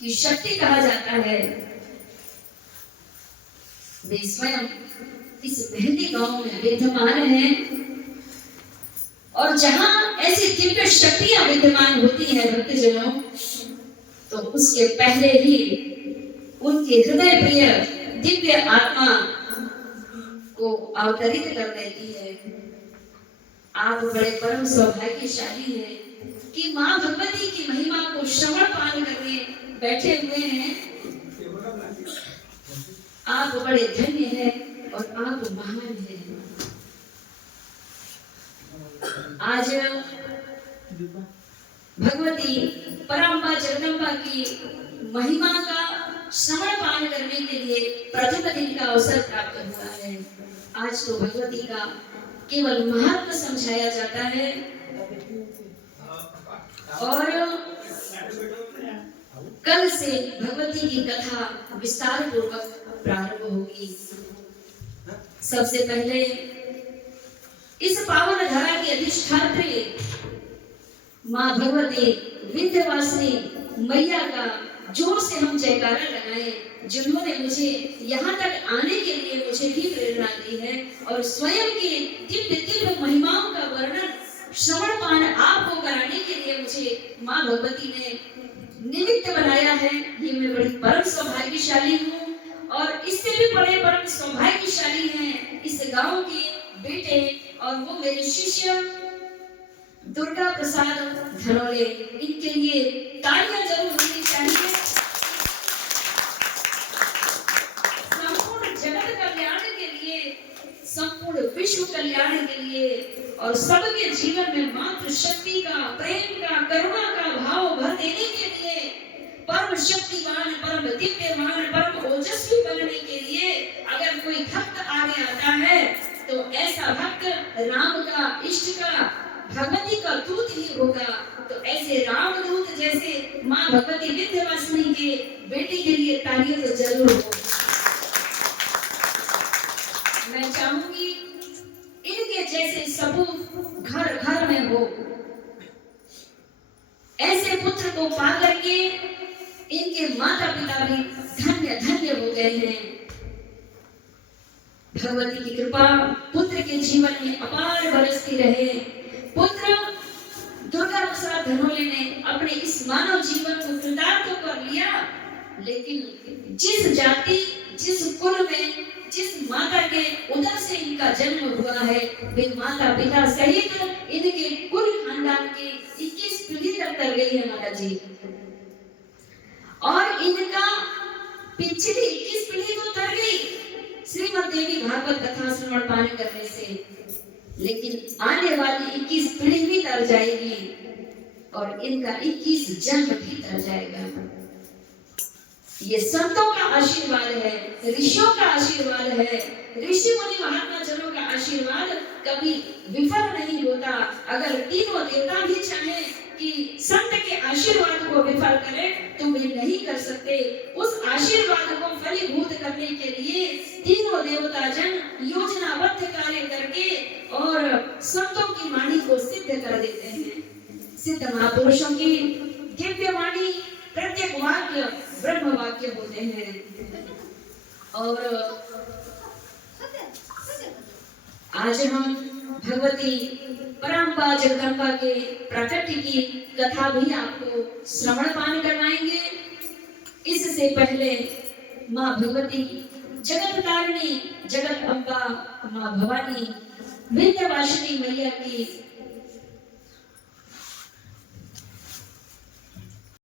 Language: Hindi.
की शक्ति कहा जाता है, वे स्वयं इस मेहंदी गांव में विद्यमान हैं। और जहां ऐसी दिव्य शक्तियां विद्यमान होती हैं भक्तजनों, तो उसके पहले ही उनके हृदय प्रिय दिव्य आत्मा को अवतरित कर देती है। आप बड़े परम सौभाग्यशाली हैं कि माँ भगवती की महिमा को श्रवण पान करने बैठे हुए हैं। आप बड़े धन्य हैं और आप महान हैं। आज भगवती पराम्बा जगदम्बा की महिमा का श्रवण पान करने के लिए प्रथम दिन का अवसर प्राप्त हुआ है। आज तो भगवती का केवल महत्व समझाया जाता है और कल से भगवती की कथा विस्तार पूर्वक प्रारंभ होगी। सबसे पहले इस पावन धरा की अधिष्ठात्री माँ भगवती विंध्यवासिनी मैया का जोर से हम जयकारा लगाएं, जिन्होंने मुझे यहाँ तक आने के लिए मुझे भी प्रेरणा दी है और स्वयं की दिव्य दिव्य महिमाओं का वर्णन श्रवण पान आपको कराने के लिए मुझे माँ भगवती ने निमित्त बनाया है। ये मैं बड़ी परम सौभाग्यशाली हूँ और इससे भी बड़े परम सौभाग्यशाली हैं इस गांव के बेटे और वो मेरे शिष्य दुर्गा प्रसाद धनोले। इनके लिए तालियां जरूर होनी चाहिए। संपूर्ण जगत कल्याण के लिए, संपूर्ण विश्व कल्याण के लिए और सबके जीवन में मात्र शक्ति का, प्रेम का, करुणा का भाव भर देने के लिए, परम शक्तिवान, परम दिव्यमान, परम ओजस्वी बनने के लिए अगर कोई भक्त आगे आता है तो ऐसा भक्त राम का, इष्ट का, भगवती का दूत ही होगा। तो ऐसे राम दूत जैसे माँ भगवती विंध्यवासिनी के बेटे के लिए तालियां तो जरूर हो। मैं चाहूंगी इनके जैसे सपूत घर घर में हो। ऐसे पुत्र को पा करके इनके माता पिता भी धन्य धन्य हो गए हैं। भगवती की कृपा पुत्र के जीवन में अपार बरसती रहे। पुत्र दुर्गा प्रसाद धनोले ने अपने इस मानव जीवन को कृतार्थ तो कर लिया, लेकिन जिस जाति, जिस कुल में, जिस माता के उदर से इनका जन्म हुआ है, वे माता पिता सहित इनके कुल खानदान के 21 पीढ़ी तक कर गई है माता जी। और इनका पिछली 21 पीढ़ी तो तर गई श्रीमद् देवी भागवत कथा श्रवण पान करने से, लेकिन आने वाली 21 पीढ़ी भी तर जाएगी और इनका 21 जन्म भी तर जाएगा। ये संतों का आशीर्वाद है, ऋषियों का आशीर्वाद है। ऋषि मुनि महात्मा जनों का आशीर्वाद कभी विफल नहीं होता। अगर तीनों देवता भी चाहे कि संत के आशीर्वाद को विफल करें तो वे नहीं कर सकते। उस आशीर्वाद को फलीभूत करने के लिए तीनों देवता जन योजनाबद्ध कार्य करके और संतों की वाणी को सिद्ध कर देते हैं। सिद्ध महापुरुषों की दिव्य वाणी, प्रत्येक वाक्य ब्रह्म वाक्य होते हैं। और आज हम भगवती पराम्बा जगदम्बा के प्राकट्य की कथा भी आपको श्रवण पान करवाएंगे। इससे पहले माँ भगवती जगत तारिणी, जगत अम्बा, माँ भवानी विंध्यवासिनी मैया की